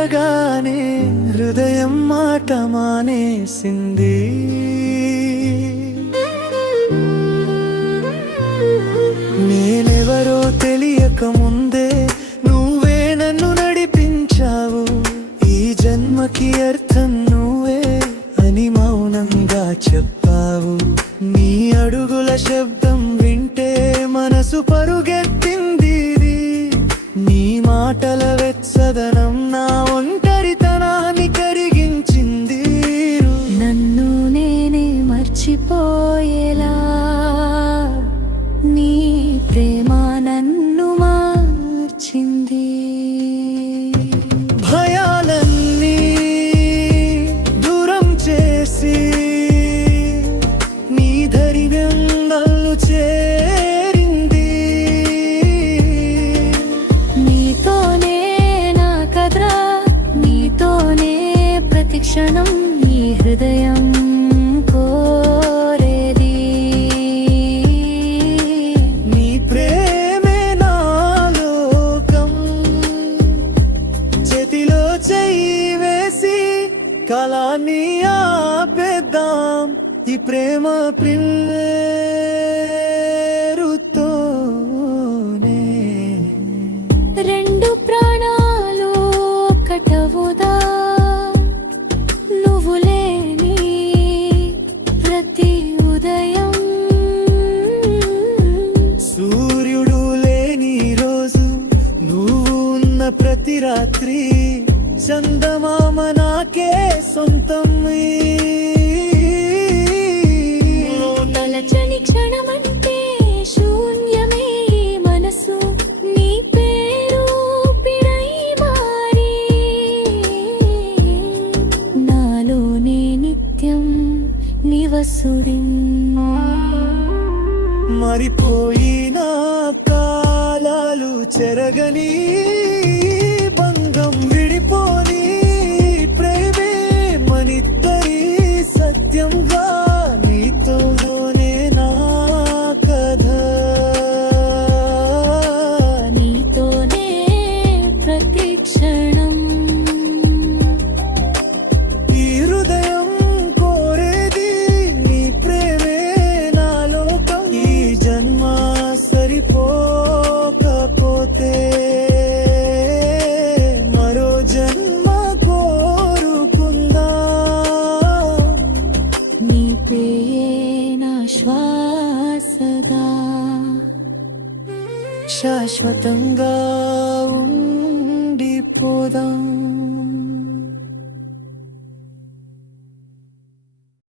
చూడగానే హృదయం మాట మానేసింది. నేనెవరో తెలియక ముందే నువ్వే నన్ను నడిపించావు. ఈ జన్మకి అర్థం నువ్వే అని మౌనంగా చెప్పావు. నీ అడుగుల శబ్దం వింటే మనసు పరుగెత్తింది. నీ మాటల వెచ్చదనం నా ఒంటరితనాన్ని కరిగించింది. నన్ను నేనే మర్చిపోయేలా నీ ప్రేమ నన్ను మార్చింది. భయాలన్నీ దూరం చేసి నీ ధైర్యంలో చేరింది. నీతోనే నా కథ, నీతోనే ప్రతి క్షణం నీ హృదయం కోరేది. నీ ప్రేమే నా లోకం. చేతిలో చెయ్యి వేసి కాలాన్ని ఆపేద్దాం. ఈ ప్రేమ ప్రేరుతోనే రెండు ప్రాణాలు ఒకటవుదా. నువ్వు లేని ప్రతి ఉదయం, సూర్యుడు లేని రోజు, నువ్వు ఉన్న ప్రతి రాత్రి, చందమామ నాకే సొంతం. తలచని క్షణమంటే శూన్యమే మనసు, నీ పేరు పిడై మారి నాలోనే నిత్యం నివసుడి. మరిపోయిన కాలాలు చెరగని బంధం విడిపోని ప్రేమే మనిద్దరి సత్యంగా. నీతోనే నా కథ, నీతోనే ప్రతి క్షణం. ఈ హృదయం కోరేది నీ ప్రేమే నా లోకం. ఈ జన్మ సరిపోకపోతే మరో జన్మ కోరుకుందాం. నీ పేయే నా శ్వాసగా శాశ్వతంగా ఉండిపోదాం.